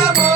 Bravo!